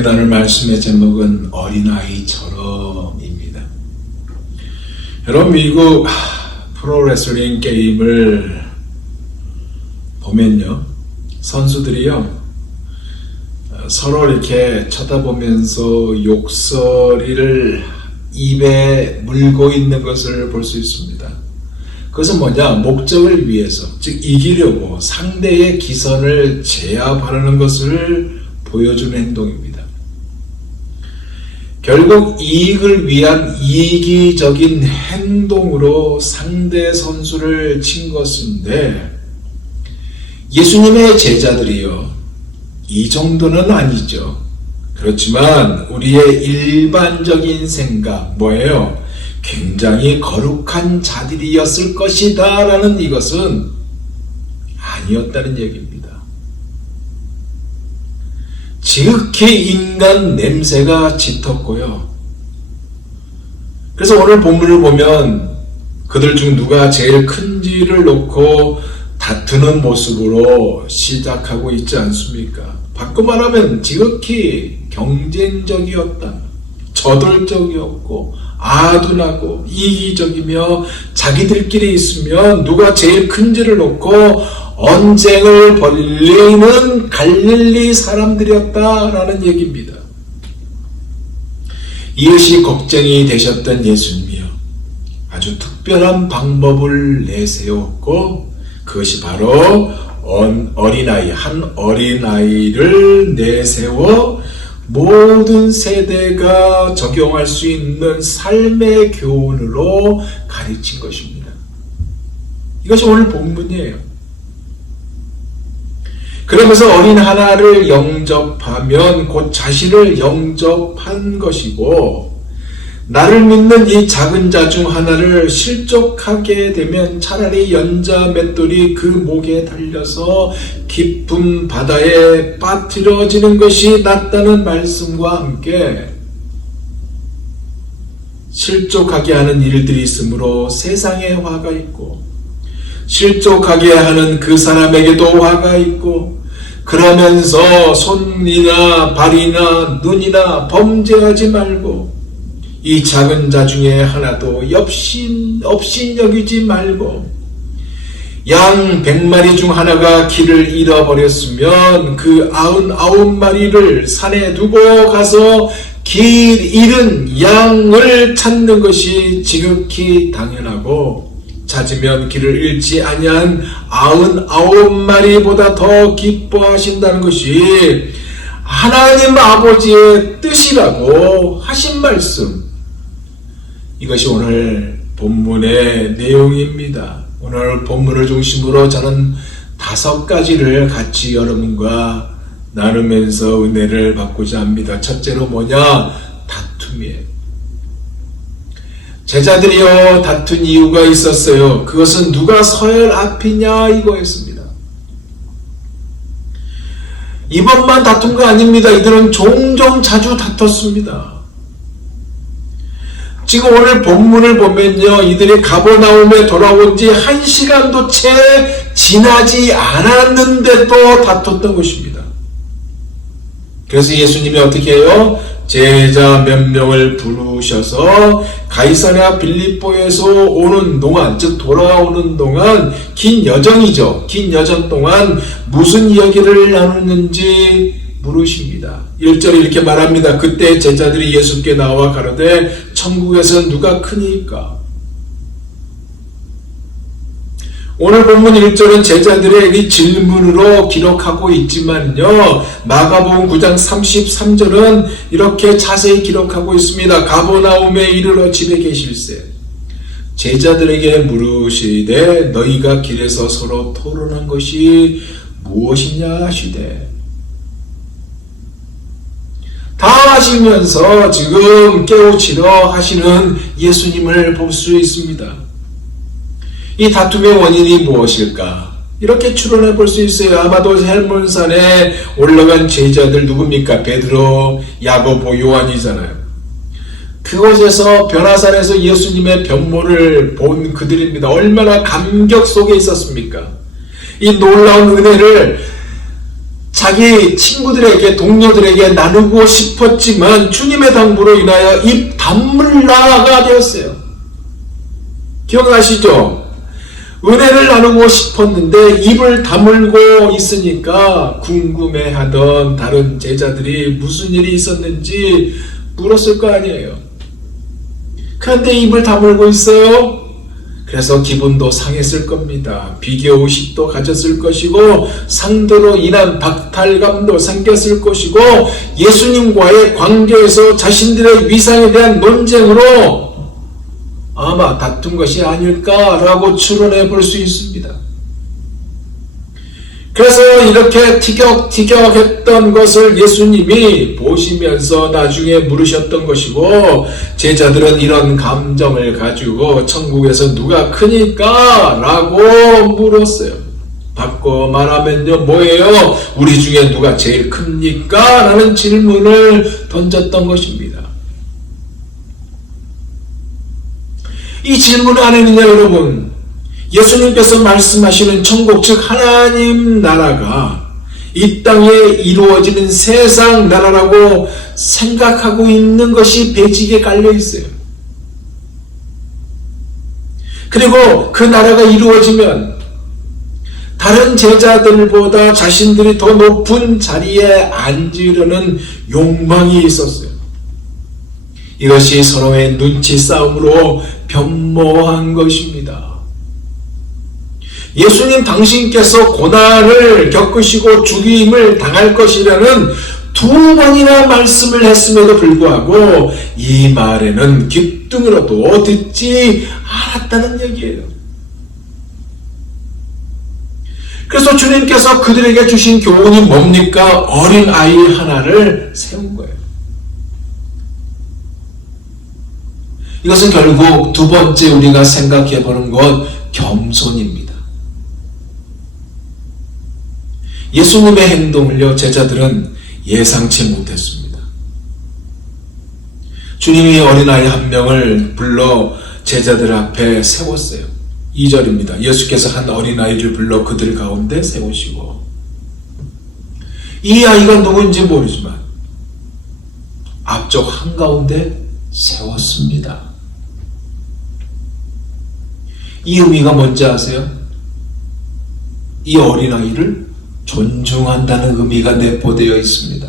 함께 나눌 말씀의 제목은 어린아이처럼입니다. 여러분, 미국 프로레슬링 게임을 보면요, 선수들이요 서로 이렇게 쳐다보면서 욕설이를 입에 물고 있는 것을 볼 수 있습니다. 그것은 뭐냐? 목적을 위해서, 즉 이기려고 상대의 기선을 제압하려는 것을 보여주는 행동입니다. 결국 이익을 위한 이기적인 행동으로 상대 선수를 친 것인데, 예수님의 제자들이요 이 정도는 아니죠. 그렇지만 우리의 일반적인 생각, 뭐예요? 굉장히 거룩한 자들이었을 것이다 라는 이것은 아니었다는 얘기입니다. 지극히 인간 냄새가 짙었고요. 그래서 오늘 본문을 보면 그들 중 누가 제일 큰지를 놓고 다투는 모습으로 시작하고 있지 않습니까? 바꿔 말하면 지극히 경쟁적이었다. 저돌적이었고 아둔하고 이기적이며 자기들끼리 있으면 누가 제일 큰지를 놓고 언쟁을 벌이는 갈릴리 사람들이었다라는 얘기입니다. 이것이 걱정이 되셨던 예수님이요 아주 특별한 방법을 내세웠고, 그것이 바로 어린아이, 한 어린아이를 내세워 모든 세대가 적용할 수 있는 삶의 교훈으로 가르친 것입니다. 이것이 오늘 본문이에요. 그러면서 어린 하나를 영접하면 곧 자신을 영접한 것이고, 나를 믿는 이 작은 자 중 하나를 실족하게 되면 차라리 연자 맷돌이 그 목에 달려서 깊은 바다에 빠뜨려지는 것이 낫다는 말씀과 함께, 실족하게 하는 일들이 있으므로 세상에 화가 있고, 실족하게 하는 그 사람에게도 화가 있고, 그러면서 손이나 발이나 눈이나 범죄하지 말고, 이 작은 자 중에 하나도 업신여기지 말고, 양 100마리 중 하나가 길을 잃어버렸으면 그 99마리를 산에 두고 가서 길 잃은 양을 찾는 것이 지극히 당연하고, 찾으면 길을 잃지 아니한 99마리보다 더 기뻐하신다는 것이 하나님 아버지의 뜻이라고 하신 말씀, 이것이 오늘 본문의 내용입니다. 오늘 본문을 중심으로 저는 5가지를 같이 여러분과 나누면서 은혜를 받고자 합니다. 첫째로 뭐냐? 다툼이에요. 제자들이요 다툰 이유가 있었어요. 그것은 누가 서열 앞이냐 이거였습니다. 이번만 다툰 거 아닙니다. 이들은 종종 자주 다퉜습니다. 지금 오늘 본문을 보면요, 이들이 가버나움에 돌아온 지 1시간도 채 지나지 않았는데도 다퉜던 것입니다. 그래서 예수님이 어떻게 해요? 제자 몇 명을 부르셔서 가이사랴 빌립보에서 오는 동안, 즉 돌아오는 동안, 긴 여정이죠. 긴 여정 동안 무슨 이야기를 나누는지 물으십니다. 1절에 이렇게 말합니다. 그때 제자들이 예수께 나와 가로되 천국에서 누가 크니까? 오늘 본문 1절은 제자들의 이 질문으로 기록하고 있지만요, 마가복음 9장 33절은 이렇게 자세히 기록하고 있습니다. 가버나움에 이르러 집에 계실세 제자들에게 물으시되 너희가 길에서 서로 토론한 것이 무엇이냐 하시되, 다 하시면서 지금 깨우치려 하시는 예수님을 볼 수 있습니다. 이 다툼의 원인이 무엇일까? 이렇게 추론해 볼 수 있어요. 아마도 헬몬산에 올라간 제자들 누굽니까? 베드로, 야고보, 요한이잖아요. 그곳에서 변화산에서 예수님의 변모를 본 그들입니다. 얼마나 감격 속에 있었습니까? 이 놀라운 은혜를 자기 친구들에게, 동료들에게 나누고 싶었지만 주님의 당부로 인하여 입 다물라가 되었어요. 기억나시죠? 은혜를 나누고 싶었는데 입을 다물고 있으니까 궁금해하던 다른 제자들이 무슨 일이 있었는지 물었을 거 아니에요. 그런데 입을 다물고 있어요. 그래서 기분도 상했을 겁니다. 비교의식도 가졌을 것이고 상대로 인한 박탈감도 생겼을 것이고 예수님과의 관계에서 자신들의 위상에 대한 논쟁으로 아마 다툰 것이 아닐까라고 추론해 볼 수 있습니다. 그래서 이렇게 티격태격했던 것을 예수님이 보시면서 나중에 물으셨던 것이고 제자들은 이런 감정을 가지고 천국에서 누가 크니까? 라고 물었어요. 바꿔 말하면요 뭐예요? 우리 중에 누가 제일 큽니까? 라는 질문을 던졌던 것입니다. 이 질문 안에는요 여러분 예수님께서 말씀하시는 천국 즉 하나님 나라가 이 땅에 이루어지는 세상 나라라고 생각하고 있는 것이 배직에 깔려 있어요. 그리고 그 나라가 이루어지면 다른 제자들보다 자신들이 더 높은 자리에 앉으려는 욕망이 있었어요. 이것이 서로의 눈치 싸움으로 변모한 것입니다. 예수님 당신께서 고난을 겪으시고 죽임을 당할 것이라는 2번이나 말씀을 했음에도 불구하고 이 말에는 귓등으로도 듣지 않았다는 얘기예요. 그래서 주님께서 그들에게 주신 교훈이 뭡니까? 어린 아이 하나를 세운 거예요. 이것은 결국 2번째 우리가 생각해 보는 것 겸손입니다. 예수님의 행동을요 제자들은 예상치 못했습니다. 주님이 어린아이 한 명을 불러 제자들 앞에 세웠어요. 2절입니다. 예수께서 한 어린아이를 불러 그들 가운데 세우시고 이 아이가 누군지 모르지만 앞쪽 한가운데 세웠습니다. 이 의미가 뭔지 아세요? 이 어린아이를 존중한다는 의미가 내포되어 있습니다.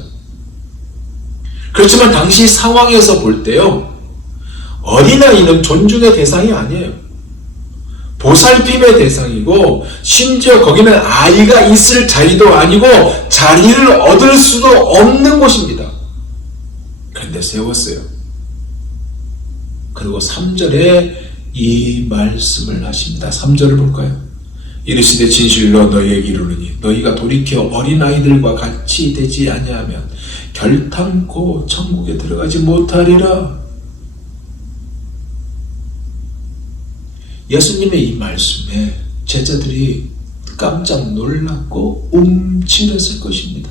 그렇지만 당시 상황에서 볼 때요 어린아이는 존중의 대상이 아니에요. 보살핌의 대상이고 심지어 거기는 아이가 있을 자리도 아니고 자리를 얻을 수도 없는 곳입니다. 그런데 세웠어요. 그리고 3절에 이 말씀을 하십니다. 3절을 볼까요? 이르시되 진실로 너희에게 이르노니 너희가 돌이켜 어린아이들과 같이 되지 아니하면 결탄코 천국에 들어가지 못하리라. 예수님의 이 말씀에 제자들이 깜짝 놀랐고 움찔했을 것입니다.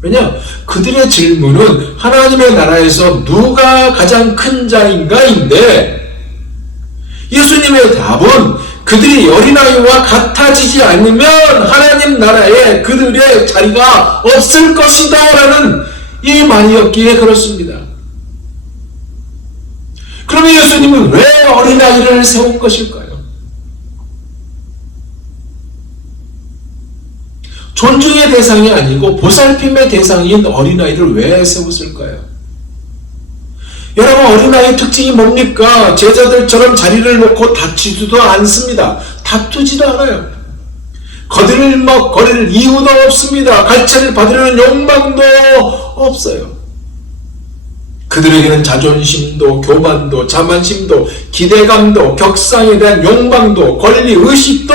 왜냐? 그들의 질문은 하나님의 나라에서 누가 가장 큰 자인가인데 예수님의 답은 그들이 어린아이와 같아지지 않으면 하나님 나라에 그들의 자리가 없을 것이다 라는 이 말이었기에 그렇습니다. 그러면 예수님은 왜 어린아이를 세운 것일까요? 존중의 대상이 아니고 보살핌의 대상인 어린아이를 왜 세웠을까요? 여러분 어린아이의 특징이 뭡니까? 제자들처럼 자리를 놓고 다투지도 않습니다. 다투지도 않아요. 거릴 이유도 없습니다. 갈채를 받으려는 욕망도 없어요. 그들에게는 자존심도 교만도 자만심도 기대감도 격상에 대한 욕망도 권리의식도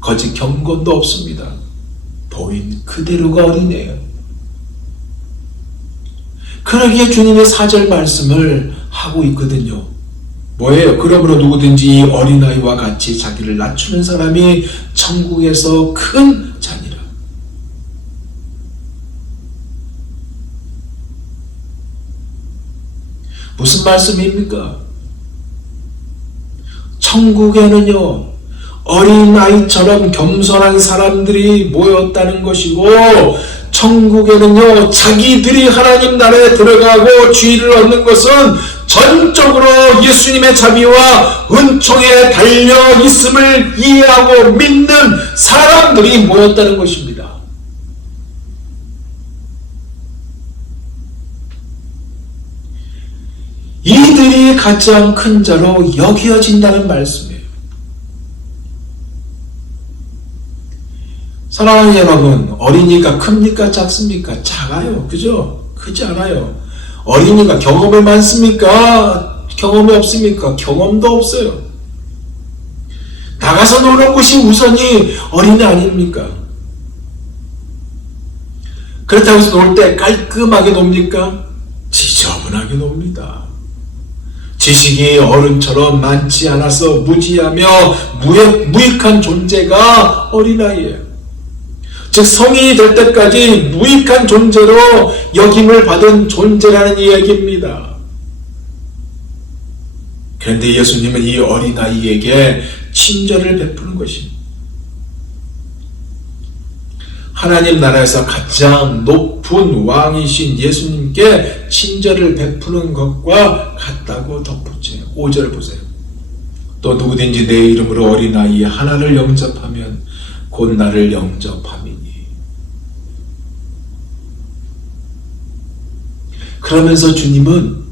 거짓 경건도 없습니다. 보인 그대로가 어린애예요. 그러기에 주님의 4절 말씀을 하고 있거든요. 뭐예요? 그러므로 누구든지 이 어린아이와 같이 자기를 낮추는 사람이 천국에서 큰 자니라. 무슨 말씀입니까? 천국에는요 어린아이처럼 겸손한 사람들이 모였다는 것이고, 천국에는요, 자기들이 하나님 나라에 들어가고 지위를 얻는 것은 전적으로 예수님의 자비와 은총에 달려 있음을 이해하고 믿는 사람들이 모였다는 것입니다. 이들이 가장 큰 자로 여겨진다는 말씀이에요. 사랑하는 여러분, 어린이가 큽니까? 작습니까? 작아요. 그죠? 크지 않아요. 어린이가 경험이 많습니까? 경험이 없습니까? 경험도 없어요. 나가서 노는 곳이 우선이 어린이 아닙니까? 그렇다고 해서 놀 때 깔끔하게 놉니까? 지저분하게 놉니다. 지식이 어른처럼 많지 않아서 무지하며 무익한 존재가 어린아이예요. 즉 성인이 될 때까지 무익한 존재로 여김을 받은 존재라는 이야기입니다. 그런데 예수님은 이 어린아이에게 친절을 베푸는 것입니다. 하나님 나라에서 가장 높은 왕이신 예수님께 친절을 베푸는 것과 같다고 덧붙여요. 5절 보세요. 또 누구든지 내 이름으로 어린아이 하나를 영접하면 곧 나를 영접함이니. 그러면서 주님은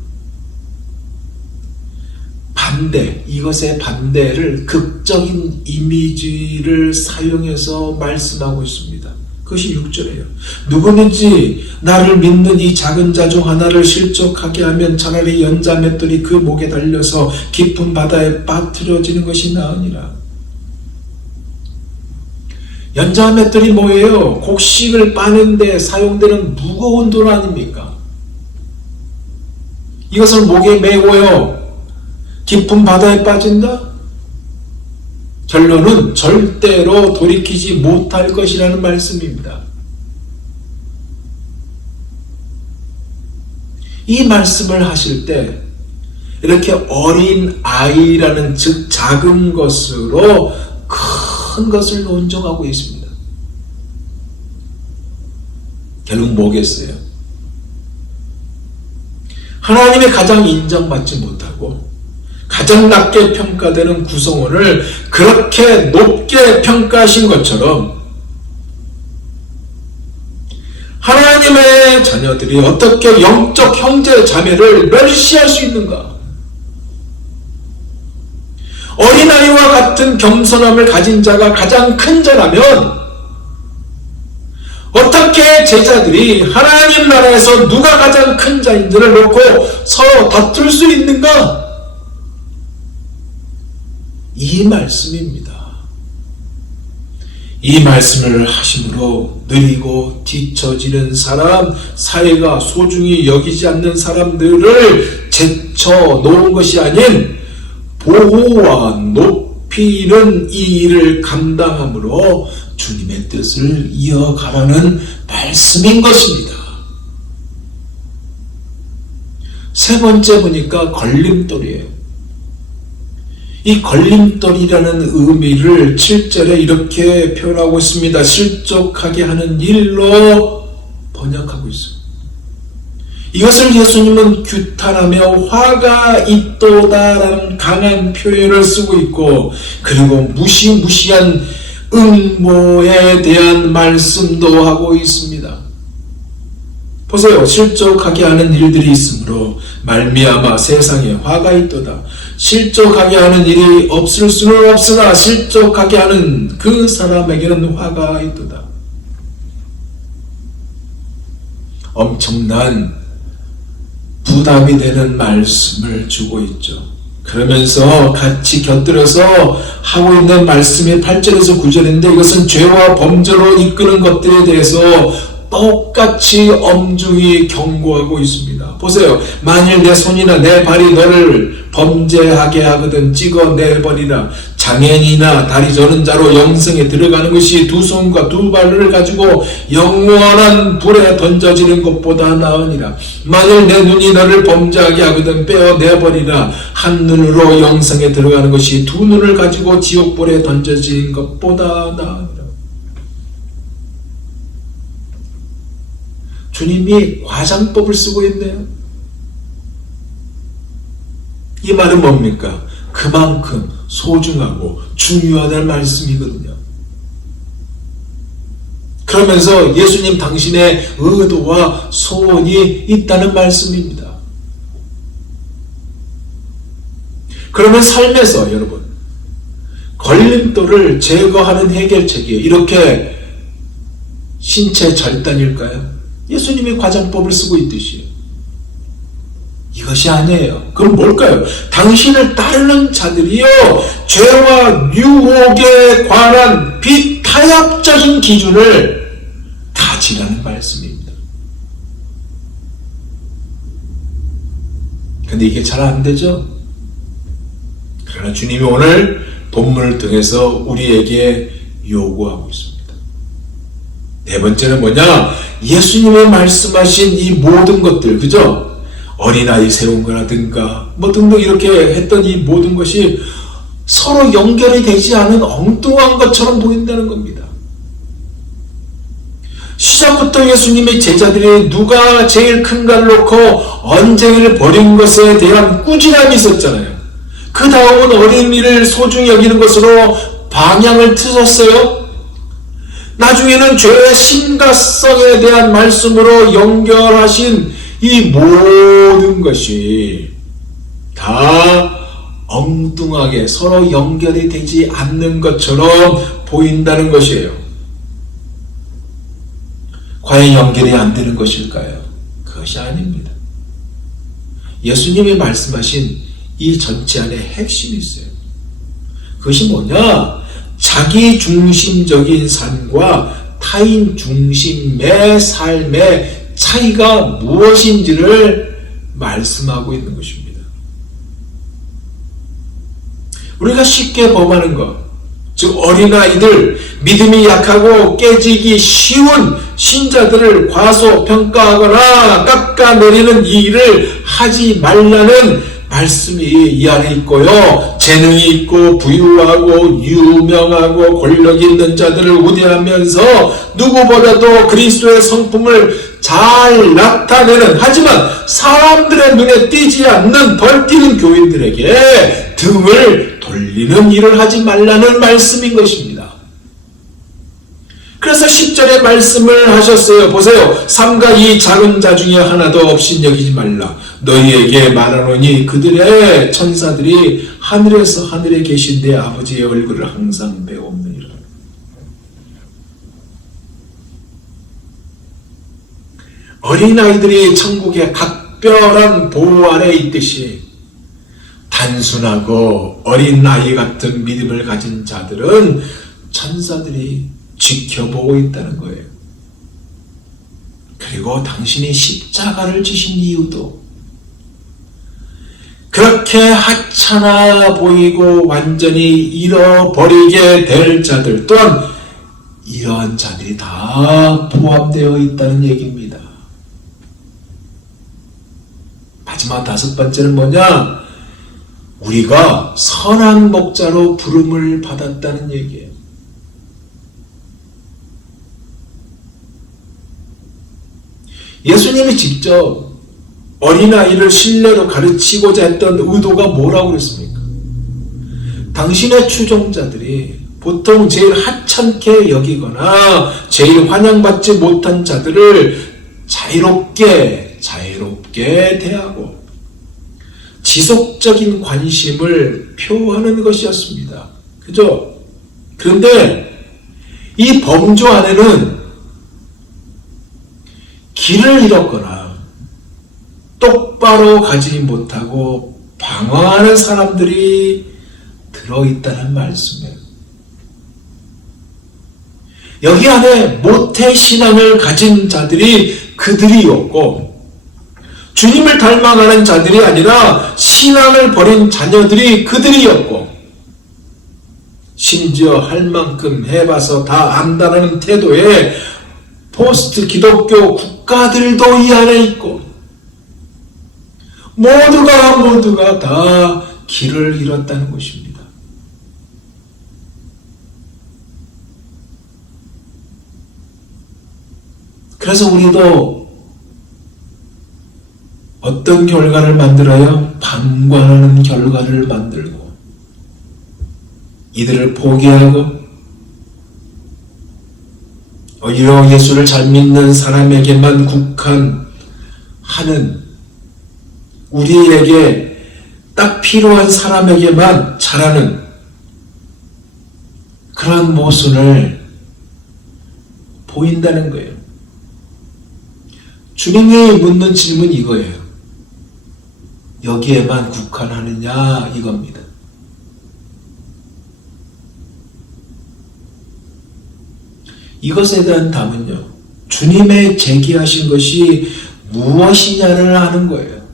이것의 반대를 극적인 이미지를 사용해서 말씀하고 있습니다. 그것이 6절이에요. 누구든지 나를 믿는 이 작은 자 중 하나를 실족하게 하면 차라리 연자 맷돌이 그 목에 달려서 깊은 바다에 빠뜨려지는 것이 나으니라. 연자 맷돌이 뭐예요? 곡식을 빠는데 사용되는 무거운 돌 아닙니까? 이것을 목에 메고요, 깊은 바다에 빠진다? 결론은 절대로 돌이키지 못할 것이라는 말씀입니다. 이 말씀을 하실 때 이렇게 어린 아이라는 즉 작은 것으로 큰 것을 논정하고 있습니다. 결국 뭐겠어요? 하나님의 가장 인정받지 못하고 가장 낮게 평가되는 구성원을 그렇게 높게 평가하신 것처럼 하나님의 자녀들이 어떻게 영적 형제 자매를 멸시할 수 있는가? 어린아이와 같은 겸손함을 가진 자가 가장 큰 자라면 어떻게 제자들이 하나님 나라에서 누가 가장 큰 자인지를 놓고 서로 다툴 수 있는가? 이 말씀입니다. 이 말씀을 하심으로 느리고 뒤처지는 사람, 사회가 소중히 여기지 않는 사람들을 제쳐 놓은 것이 아닌 보호와 높이는 이 일을 감당함으로 주님의 뜻을 이어가라는 말씀인 것입니다. 세 번째 보니까 걸림돌이에요. 이 걸림돌이라는 의미를 7절에 이렇게 표현하고 있습니다. 실족하게 하는 일로 번역하고 있습니다. 이것을 예수님은 규탄하며 화가 있도다라는 강한 표현을 쓰고 있고, 그리고 무시무시한 음모에 대한 말씀도 하고 있습니다. 보세요. 실족하게 하는 일들이 있으므로 말미암아 세상에 화가 있도다. 실족하게 하는 일이 없을 수는 없으나 실족하게 하는 그 사람에게는 화가 있도다. 엄청난 부담이 되는 말씀을 주고 있죠. 그러면서 같이 곁들여서 하고 있는 말씀이 8절에서 9절인데 이것은 죄와 범죄로 이끄는 것들에 대해서 똑같이 엄중히 경고하고 있습니다. 보세요. 만일 내 손이나 내 발이 너를 범죄하게 하거든 찍어내버리라. 장애인이나 다리 저는 자로 영생에 들어가는 것이 두 손과 두 발을 가지고 영원한 불에 던져지는 것보다 나으니라. 만일 내 눈이 너를 범죄하게 하거든 빼어내버리라. 한 눈으로 영생에 들어가는 것이 두 눈을 가지고 지옥불에 던져지는 것보다 나으니라. 주님이 과장법을 쓰고 있네요. 이 말은 뭡니까? 그만큼 소중하고 중요하다는 말씀이거든요. 그러면서 예수님 당신의 의도와 소원이 있다는 말씀입니다. 그러면 삶에서 여러분 걸림돌을 제거하는 해결책이 이렇게 신체 절단일까요? 예수님이 과장법을 쓰고 있듯이 이것이 아니에요. 그럼 뭘까요? 당신을 따르는 자들이요 죄와 유혹에 관한 비타협적인 기준을 가지라는 말씀입니다. 근데 이게 잘 안 되죠? 그러나 주님이 오늘 본문을 통해서 우리에게 요구하고 있습니다. 네 번째는 뭐냐? 예수님이 말씀하신 이 모든 것들, 그죠? 어린아이 세운 거라든가 뭐 등등 이렇게 했던 이 모든 것이 서로 연결이 되지 않은 엉뚱한 것처럼 보인다는 겁니다. 시작부터 예수님의 제자들이 누가 제일 큰가를 놓고 언쟁을 벌인 것에 대한 꾸준함이 있었잖아요. 그 다음은 어린이를 소중히 여기는 것으로 방향을 트셨어요. 나중에는 죄의 심각성에 대한 말씀으로 연결하신 이 모든 것이 다 엉뚱하게 서로 연결이 되지 않는 것처럼 보인다는 것이에요. 과연 연결이 안 되는 것일까요? 그것이 아닙니다. 예수님이 말씀하신 이 전체 안에 핵심이 있어요. 그것이 뭐냐? 자기 중심적인 삶과 타인 중심의 삶의 차이가 무엇인지를 말씀하고 있는 것입니다. 우리가 쉽게 범하는 것, 즉 어린아이들, 믿음이 약하고 깨지기 쉬운 신자들을 과소평가하거나 깎아내리는 이 일을 하지 말라는 말씀이 이 안에 있고요. 재능이 있고 부유하고 유명하고 권력 있는 자들을 우대하면서 누구보다도 그리스도의 성품을 잘 나타내는, 하지만 사람들의 눈에 띄지 않는 덜 띄는 교인들에게 등을 돌리는 일을 하지 말라는 말씀인 것입니다. 그래서 10절에 말씀을 하셨어요. 보세요. 삼가 이 작은 자 중에 하나도 없인 여기지 말라. 너희에게 말하노니 그들의 천사들이 하늘에서 하늘에 계신 내 아버지의 얼굴을 항상 배옵느니라. 어린아이들이 천국의 각별한 보호 아래 있듯이 단순하고 어린아이 같은 믿음을 가진 자들은 천사들이 지켜보고 있다는 거예요. 그리고 당신이 십자가를 지신 이유도 그렇게 하찮아 보이고 완전히 잃어버리게 될 자들 또한 이러한 자들이 다 포함되어 있다는 얘기입니다. 마지막 다섯 번째는 뭐냐? 우리가 선한 목자로 부름을 받았다는 얘기예요. 예수님이 직접 어린아이를 신뢰로 가르치고자 했던 의도가 뭐라고 그랬습니까? 당신의 추종자들이 보통 제일 하찮게 여기거나 제일 환영받지 못한 자들을 자유롭게 대하고 지속적인 관심을 표하는 것이었습니다. 그죠? 그런데 이 범주 안에는 길을 잃었거나 똑바로 가지 못하고 방황하는 사람들이 들어있다는 말씀이에요. 여기 안에 모태신앙을 가진 자들이 그들이었고 주님을 닮아가는 자들이 아니라 신앙을 버린 자녀들이 그들이었고 심지어 할 만큼 해봐서 다 안다는 태도에 포스트 기독교 국가들도 이 안에 있고 모두가 다 길을 잃었다는 것입니다. 그래서 우리도 어떤 결과를 만들어요? 방관하는 결과를 만들고 이들을 포기하고 오히려 예수를 잘 믿는 사람에게만 국한하는 우리에게 딱 필요한 사람에게만 잘하는 그런 모습을 보인다는 거예요. 주님이 묻는 질문이 이거예요. 여기에만 국한하느냐 이겁니다. 이것에 대한 답은요. 주님의 제기하신 것이 무엇이냐를 아는 거예요.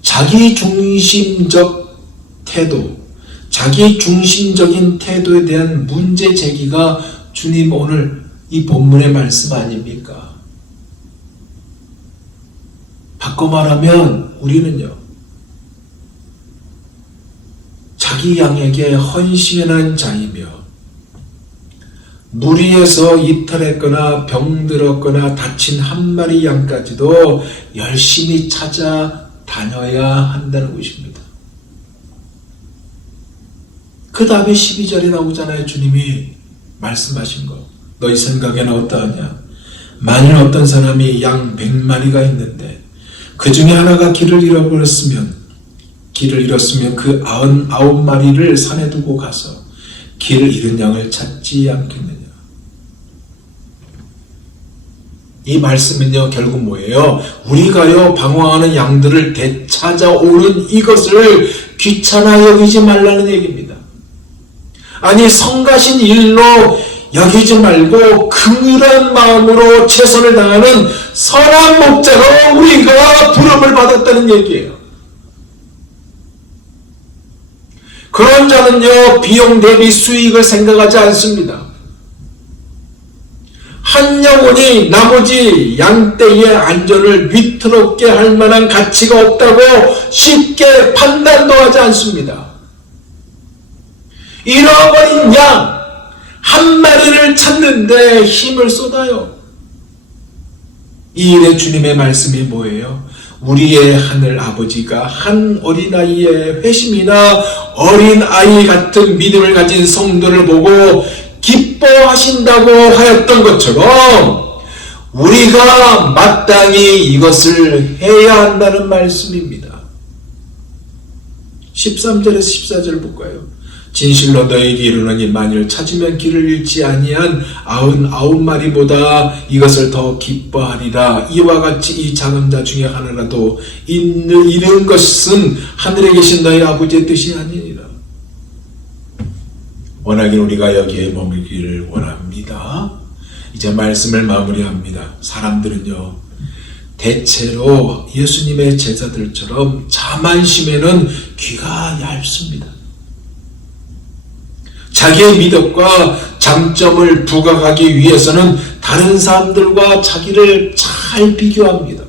자기중심적 태도, 자기중심적인 태도에 대한 문제 제기가 주님 오늘 이 본문의 말씀 아닙니까? 바꿔 말하면 우리는요. 자기 양에게 헌신한 자이며 무리해서 이탈했거나 병들었거나 다친 한 마리 양까지도 열심히 찾아다녀야 한다는 것입니다. 그 다음에 12절에 나오잖아요. 주님이 말씀하신 거. 너희 생각에는 어떠하냐? 만일 어떤 사람이 양 100마리가 있는데 그 중에 하나가 길을 잃었으면 그 99마리를 산에 두고 가서 길을 잃은 양을 찾지 않겠느냐. 이 말씀은요 결국 뭐예요? 우리가요 방황하는 양들을 되찾아오는 이것을 귀찮아 여기지 말라는 얘기입니다. 아니 성가신 일로 여기지 말고 긍휼한 마음으로 최선을 다하는 선한 목자로 우리가 부름을 받았다는 얘기예요. 그런 자는요 비용 대비 수익을 생각하지 않습니다. 한 영혼이 나머지 양떼의 안전을 위태롭게 할 만한 가치가 없다고 쉽게 판단도 하지 않습니다. 잃어버린 양 한 마리를 찾는데 힘을 쏟아요. 이 일에 주님의 말씀이 뭐예요? 우리의 하늘 아버지가 한 어린아이의 회심이나 어린아이 같은 믿음을 가진 성도를 보고 기뻐하신다고 하였던 것처럼 우리가 마땅히 이것을 해야 한다는 말씀입니다. 13절에서 14절 볼까요? 진실로 너에게 이르노니 만일 찾으면 길을 잃지 아니한 99마리보다 이것을 더 기뻐하리라. 이와 같이 이 작은 자 중에 하나라도 잃은 것은 하늘에 계신 너희 아버지의 뜻이 아니니라. 워낙에 우리가 여기에 머물기를 원합니다. 이제 말씀을 마무리합니다. 사람들은요 대체로 예수님의 제자들처럼 자만심에는 귀가 얇습니다. 자기의 미덕과 장점을 부각하기 위해서는 다른 사람들과 자기를 잘 비교합니다.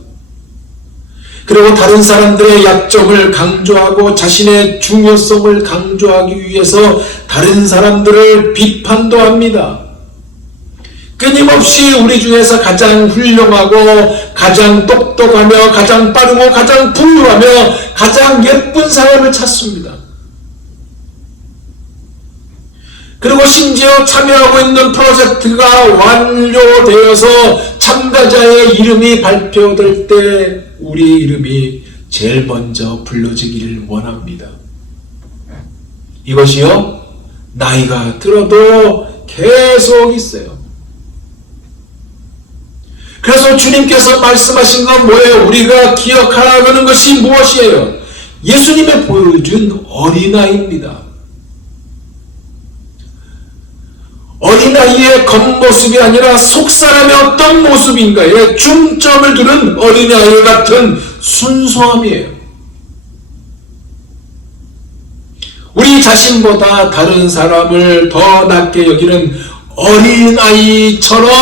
그리고 다른 사람들의 약점을 강조하고 자신의 중요성을 강조하기 위해서 다른 사람들을 비판도 합니다. 끊임없이 우리 중에서 가장 훌륭하고 가장 똑똑하며 가장 빠르고 가장 풍요하며 가장 예쁜 사람을 찾습니다. 그리고 심지어 참여하고 있는 프로젝트가 완료되어서 참가자의 이름이 발표될 때 우리 이름이 제일 먼저 불러지기를 원합니다. 이것이요 나이가 들어도 계속 있어요. 그래서 주님께서 말씀하신 건 뭐예요? 우리가 기억하라는 것이 무엇이에요? 예수님의 보여준 어린아이입니다. 어린아이의 겉모습이 아니라 속사람의 어떤 모습인가에 중점을 두는 어린아이 같은 순수함이에요. 우리 자신보다 다른 사람을 더 낮게 여기는 어린아이처럼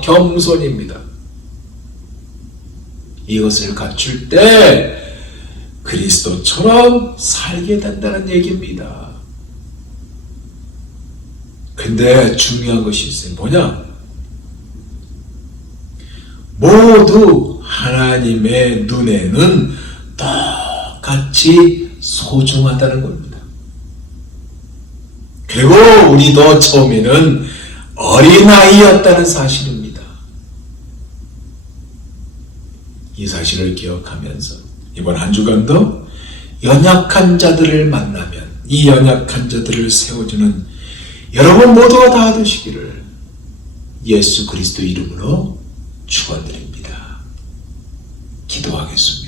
겸손입니다. 이것을 갖출 때 그리스도처럼 살게 된다는 얘기입니다. 근데 중요한 것이 있어요. 뭐냐? 모두 하나님의 눈에는 똑같이 소중하다는 겁니다. 그리고 우리도 처음에는 어린아이였다는 사실입니다. 이 사실을 기억하면서 이번 한 주간도 연약한 자들을 만나면 이 연약한 자들을 세워주는 여러분 모두가 다 되시기를 예수 그리스도 이름으로 축원드립니다. 기도하겠습니다.